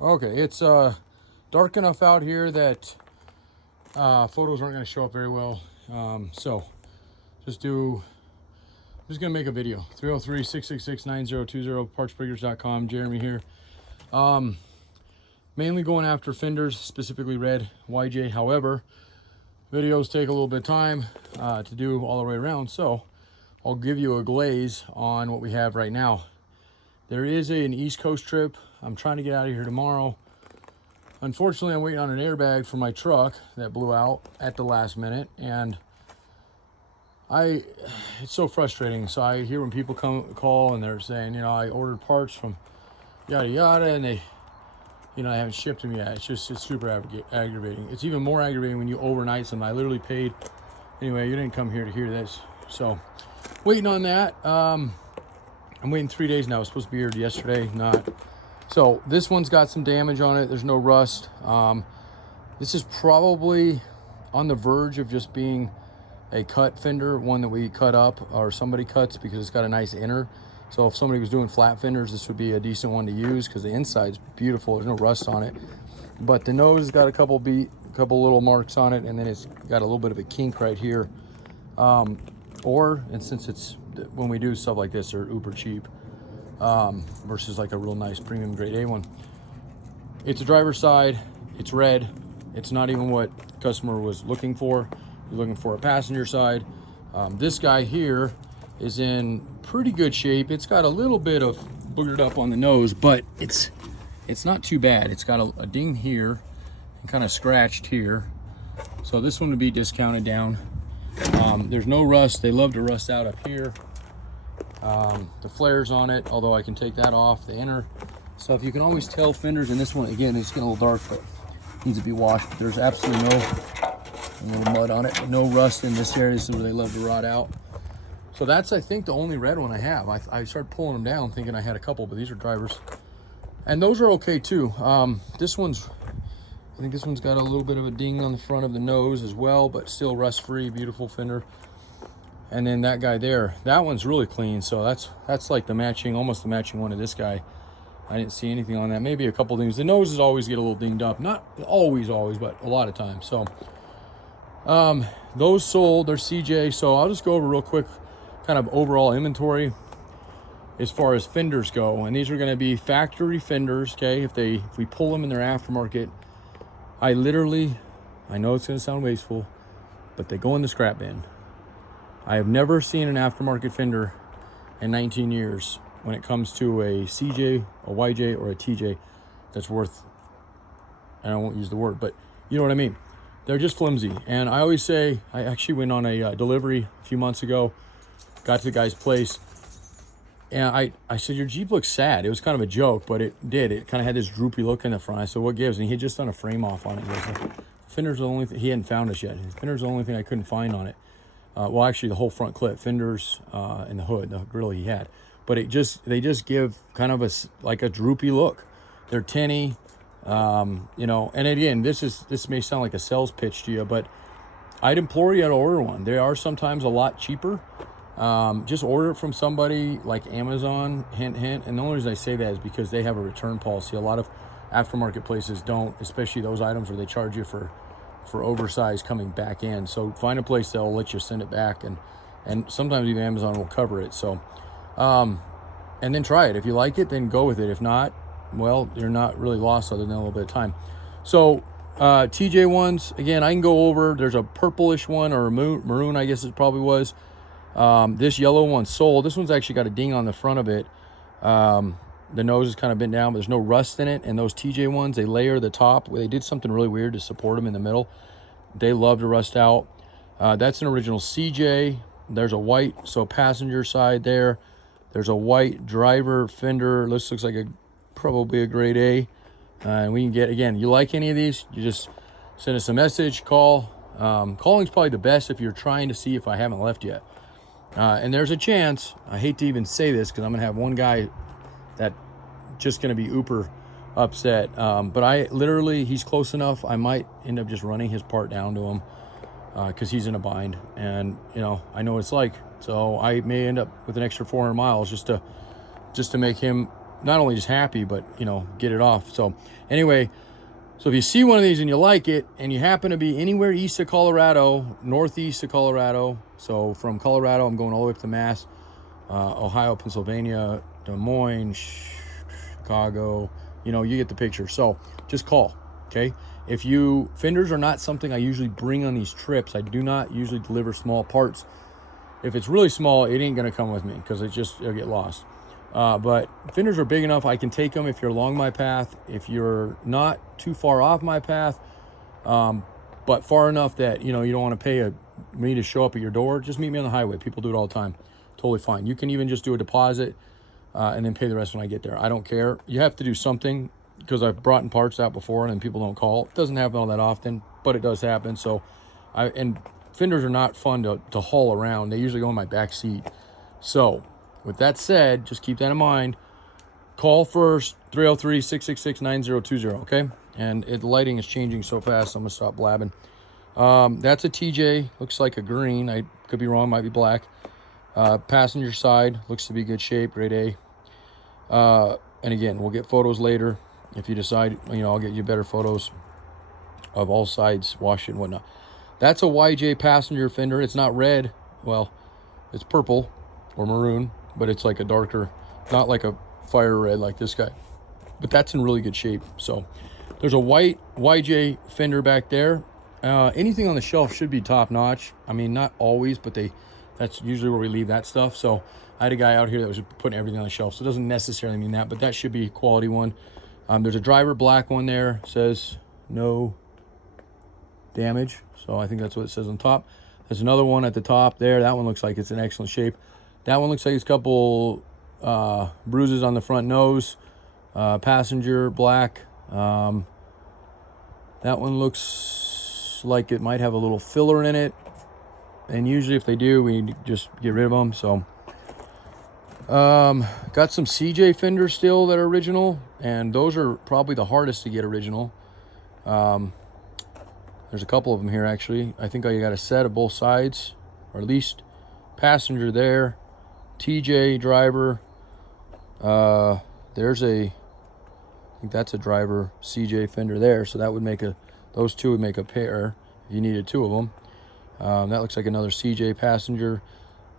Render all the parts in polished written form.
Okay, it's dark enough out here that photos aren't going to show up very well. So just I'm just going to make a video. 303-666-9020, partsbriggers.com. Jeremy here. Mainly going after fenders, specifically red YJ. However, videos take a little bit of time to do all the way around. So I'll give you a glaze on what we have right now. There is an East Coast trip. I'm trying to get out of here tomorrow. Unfortunately, I'm waiting on an airbag for my truck that blew out at the last minute, and it's so frustrating. So I hear when people call and they're saying, you know, I ordered parts from yada yada, and they, you know, I haven't shipped them yet. It's super aggravating. It's even more aggravating when you overnight them. I literally paid. Anyway, you didn't come here to hear this, so waiting on that. I'm waiting 3 days now. I was supposed to be here yesterday, not. So this one's got some damage on it. There's no rust. This is probably on the verge of just being a cut fender, one that we cut up or somebody cuts, because it's got a nice inner. So if somebody was doing flat fenders, this would be a decent one to use because the inside's beautiful. There's no rust on it. But the nose has got a couple little marks on it, and then it's got a little bit of a kink right here. And since it's, when we do stuff like this, they're uber cheap. Versus like a real nice premium grade A one. It's a driver's side, it's red. It's not even what customer was looking for. He's looking for a passenger side. This guy here is in pretty good shape. It's got a little bit of boogered up on the nose, but it's not too bad. It's got a ding here and kind of scratched here. So this one would be discounted down. There's no rust. They love to rust out up here. The flares on it, although I can take that off. The inner stuff, you can always tell fenders. In this one, again, it's getting a little dark, but needs to be washed. There's absolutely no mud on it, no rust in this area. This is where they love to rot out. So that's, I think, the only red one I have. I started pulling them down thinking I had a couple, but these are drivers, and those are okay too. I think this one's got a little bit of a ding on the front of the nose as well, but still rust-free, beautiful fender. And then that guy there, that one's really clean. So that's like the matching, almost the matching one to this guy. I didn't see anything on that. Maybe a couple things. The noses always get a little dinged up. Not always, but a lot of times. So those sold, they're CJ. So I'll just go over real quick, kind of overall inventory as far as fenders go. And these are going to be factory fenders, okay? If we pull them in their aftermarket, I know it's going to sound wasteful, but they go in the scrap bin. I have never seen an aftermarket fender in 19 years when it comes to a CJ, a YJ, or a TJ that's worth, and I won't use the word, but you know what I mean. They're just flimsy. And I always say, I actually went on a delivery a few months ago, got to the guy's place, and I said, your Jeep looks sad. It was kind of a joke, but it did. It kind of had this droopy look in the front. I said, what gives? And he had just done a frame off on it. He goes, the fender's the only thing, he hadn't found us yet. The fender's the only thing I couldn't find on it. Well, actually, the whole front clip, fenders, and the hood, the grill he had. But they just give kind of like a droopy look. They're tinny, you know. And again, this may sound like a sales pitch to you, but I'd implore you to order one. They are sometimes a lot cheaper. Just order it from somebody like Amazon, hint, hint. And the only reason I say that is because they have a return policy. A lot of aftermarket places don't, especially those items where they charge you for oversized coming back in. So find a place that'll let you send it back, and sometimes even Amazon will cover it. So and then try it. If you like it, then go with it. If not, well, you're not really lost other than a little bit of time. So TJ ones, again, I can go over. There's a purplish one, or a maroon, I guess it probably was. This yellow one sold. This one's actually got a ding on the front of it. The nose is kind of bent down, but there's no rust in it. And those TJ ones, they layer the top. They did something really weird to support them in the middle. They love to rust out. That's an original CJ. There's a white, so passenger side there. There's a white driver fender. This looks like probably a grade A. And we can get, again, you like any of these, you just send us a message, call. Calling's probably the best if you're trying to see if I haven't left yet. And there's a chance, I hate to even say this because I'm going to have one guy that just going to be uber upset. But he's close enough. I might end up just running his part down to him because he's in a bind. And, you know, I know what it's like. So I may end up with an extra 400 miles just to make him not only just happy, but, you know, get it off. So anyway, so if you see one of these and you like it, and you happen to be anywhere east of Colorado, northeast of Colorado, so from Colorado, I'm going all the way up to Mass, Ohio, Pennsylvania, Des Moines, Chicago, you know, you get the picture. So just call, okay? If you, fenders are not something I usually bring on these trips. I do not usually deliver small parts. If it's really small, it ain't gonna come with me because it'll get lost. But fenders are big enough, I can take them if you're along my path. If you're not too far off my path, but far enough that, you know, you don't want to pay me to show up at your door, just meet me on the highway. People do it all the time. Totally fine. You can even just do a deposit and then pay the rest when I get there. I don't care. You have to do something because I've brought in parts out before and then people don't call. It doesn't happen all that often, but it does happen. So and fenders are not fun to haul around. They usually go in my back seat. So with that said, just keep that in mind. Call first, 303-666-9020, okay? And the lighting is changing so fast, I'm gonna stop blabbing. That's a TJ, looks like a green. I could be wrong, might be black. Passenger side, looks to be good shape, grade A. And again, we'll get photos later. If you decide, you know, I'll get you better photos of all sides, wash it and whatnot. That's a YJ passenger fender. It's not red. Well, it's purple or maroon, but it's like a darker, not like a fire red like this guy. But that's in really good shape. So there's a white YJ fender back there. Anything on the shelf should be top notch. I mean, not always, but that's usually where we leave that stuff. So I had a guy out here that was putting everything on the shelf. So it doesn't necessarily mean that, but that should be a quality one. There's a driver black one there, says no damage. So I think that's what it says on top. There's another one at the top there. That one looks like it's in excellent shape. That one looks like it's a couple bruises on the front nose. Passenger black. That one looks like it might have a little filler in it. And usually if they do, we just get rid of them. So got some CJ fenders still that are original, and those are probably the hardest to get original. There's a couple of them here actually. I think I got a set of both sides, or at least passenger there, TJ driver. There's I think that's a driver CJ fender there. So that would make those two would make a pair if you needed two of them. That looks like another CJ passenger.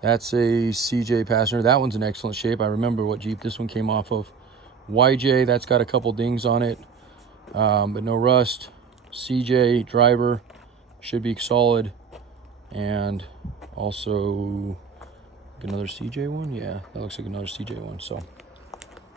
That's a CJ passenger. That one's in excellent shape. I remember what Jeep this one came off of. YJ, that's got a couple dings on it, but no rust. CJ driver should be solid. And also another CJ one. Yeah, that looks like another CJ one. So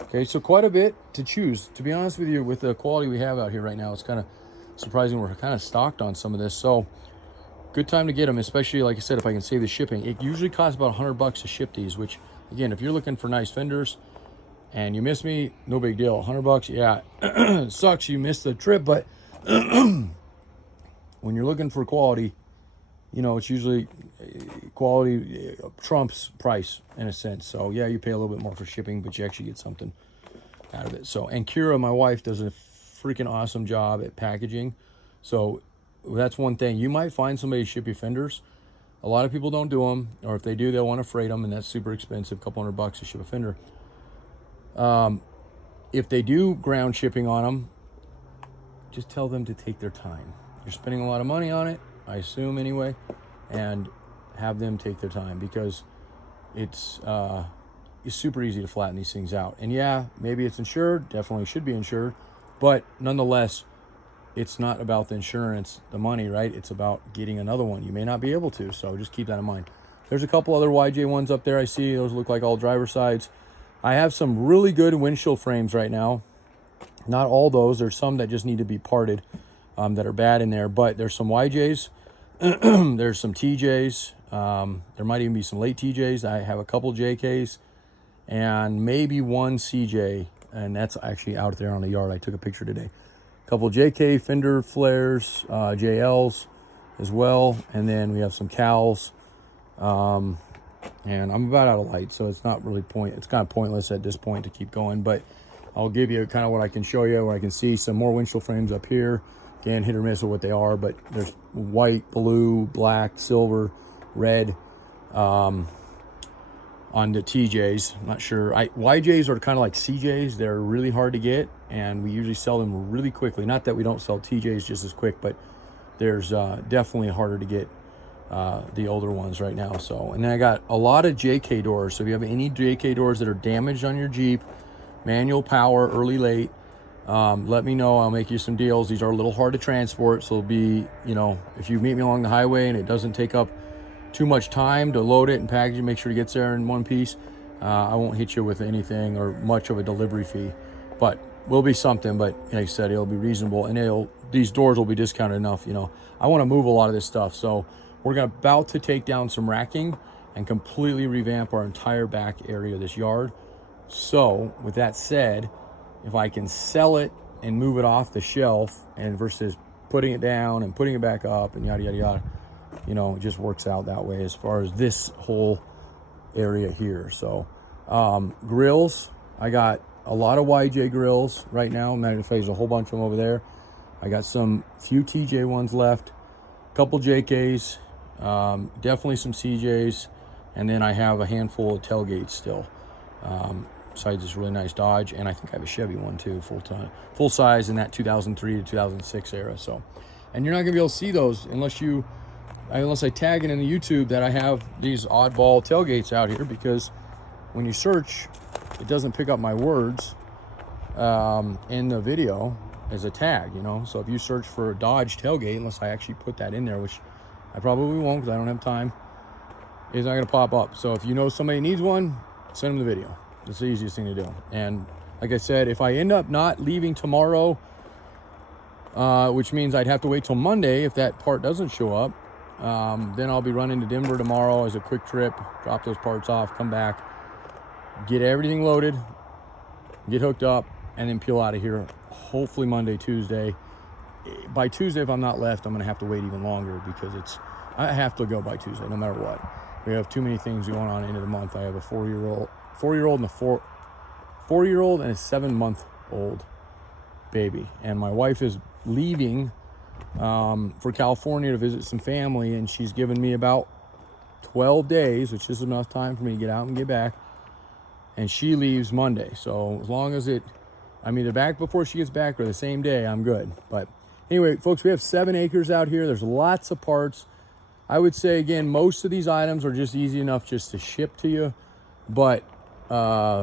okay, so quite a bit to choose. To be honest with you, with the quality we have out here right now, it's kind of surprising we're kind of stocked on some of this. So good time to get them, especially like I said, if I can save the shipping. It usually costs about $100 to ship these, which again, if you're looking for nice fenders and you miss me, no big deal. $100, yeah, it sucks you missed the trip, but when you're looking for quality, you know, it's usually quality trumps price in a sense. So yeah, you pay a little bit more for shipping, but you actually get something out of it. So, and Kira, my wife, does a freaking awesome job at packaging. So that's one thing. You might find somebody ship you fenders. A lot of people don't do them, or if they do, they'll want to freight them, and that's super expensive, a couple $100 to ship a fender. If they do ground shipping on them, just tell them to take their time. You're spending a lot of money on it, I assume anyway, and have them take their time, because it's super easy to flatten these things out. And yeah, maybe it's insured, definitely should be insured, but nonetheless, it's not about the insurance, the money, right? It's about getting another one. You may not be able to, so just keep that in mind. There's a couple other YJ ones up there I see. Those look like all driver sides. I have some really good windshield frames right now. Not all those. There's some that just need to be parted that are bad in there, but there's some YJs. There's some TJs. There might even be some late TJs. I have a couple JKs and maybe one CJ, and that's actually out there on the yard. I took a picture today. Couple JK fender flares, JLs as well, and then we have some cowls. And I'm about out of light, so it's not really it's kind of pointless at this point to keep going, but I'll give you kind of what I can show you, what I can see. Some more windshield frames up here. Again, hit or miss with what they are, but there's white, blue, black, silver, red. on the TJs. I'm not sure. YJs are kind of like CJs. They're really hard to get, and we usually sell them really quickly. Not that we don't sell TJs just as quick, but there's definitely harder to get the older ones right now. So, and then I got a lot of JK doors. So if you have any JK doors that are damaged on your Jeep, manual power, early, late, let me know. I'll make you some deals. These are a little hard to transport, so it'll be, you know, if you meet me along the highway and it doesn't take up too much time to load it and package it, make sure it gets there in one piece, I won't hit you with anything or much of a delivery fee, but will be something. But like I said, it'll be reasonable, and these doors will be discounted enough. You know, I want to move a lot of this stuff, so we're about to take down some racking and completely revamp our entire back area of this yard. So with that said, if I can sell it and move it off the shelf, and versus putting it down and putting it back up and yada yada yada, you know, it just works out that way as far as this whole area here. So grills, I got a lot of YJ grills right now. Matter of fact, there's a whole bunch of them over there. I got some few TJ ones left, a couple JKs, definitely some CJs, and then I have a handful of tailgates still. Besides this really nice Dodge, and I think I have a Chevy one too, full size in that 2003 to 2006 era. So, and you're not gonna be able to see those unless I tag it in the YouTube that I have these oddball tailgates out here, because when you search, it doesn't pick up my words in the video as a tag, you know. So if you search for a Dodge tailgate, unless I actually put that in there, which I probably won't because I don't have time, it's not gonna pop up. So if you know somebody needs one, send them the video. It's the easiest thing to do. And like I said, if I end up not leaving tomorrow, which means I'd have to wait till Monday if that part doesn't show up, then I'll be running to Denver tomorrow as a quick trip, drop those parts off, come back, get everything loaded, get hooked up, and then peel out of here, hopefully Monday, Tuesday. By Tuesday, if I'm not left, I'm gonna have to wait even longer, because I have to go by Tuesday no matter what. We have too many things going on into the month. I have a four-year-old and a 7-month-old baby, and my wife is leaving for California to visit some family, and she's given me about 12 days, which is enough time for me to get out and get back, and she leaves Monday. So as long as I'm either back before she gets back or the same day, I'm good. But anyway, folks, we have 7 acres out here. There's lots of parts. I would say, again, most of these items are just easy enough just to ship to you, but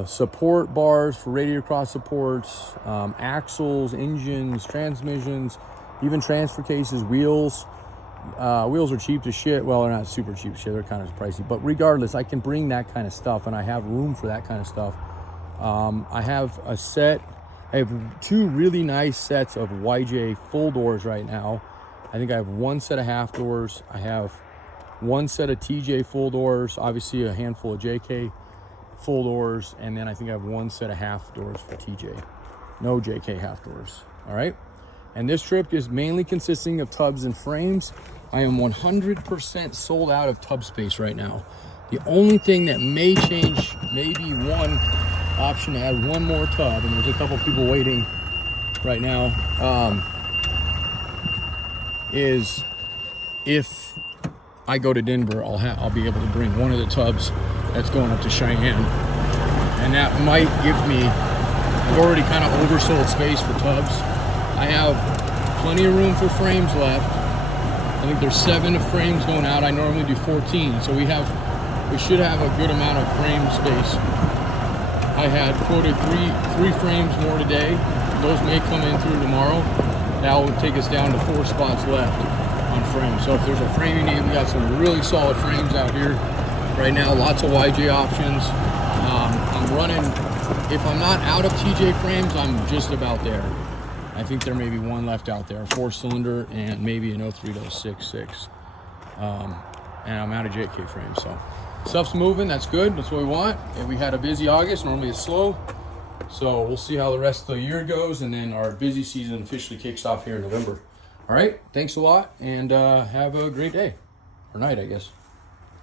support bars for radiator cross supports, axles, engines, transmissions, even transfer cases, wheels. Wheels are cheap to ship. Well, they're not super cheap to ship. They're kind of pricey. But regardless, I can bring that kind of stuff, and I have room for that kind of stuff. I have I have 2 really nice sets of YJ full doors right now. I think I have 1 set of half doors. I have 1 set of TJ full doors, obviously a handful of JK full doors, and then I think I have 1 set of half doors for TJ. No JK half doors. All right. And this trip is mainly consisting of tubs and frames. I am 100% sold out of tub space right now. The only thing that may change, maybe one option to add 1 more tub, and there's a couple people waiting right now, is if I go to Denver, I'll be able to bring one of the tubs that's going up to Cheyenne, and that might give me, I've already kind of oversold space for tubs. I have plenty of room for frames left. I think there's 7 frames going out. I normally do 14, so we should have a good amount of frame space. I had quoted three frames more today. Those may come in through tomorrow. That will take us down to 4 spots left on frames. So if there's a frame you need, we got some really solid frames out here right now. Lots of YJ options. I'm running, if I'm not out of TJ frames, I'm just about there. I think there may be 1 left out there, 4-cylinder, and maybe an 03 to 06.6. And I'm out of JK frames, so stuff's moving. That's good. That's what we want. And we had a busy August. Normally it's slow, so we'll see how the rest of the year goes, and then our busy season officially kicks off here in November. All right, thanks a lot, and have a great day or night, I guess.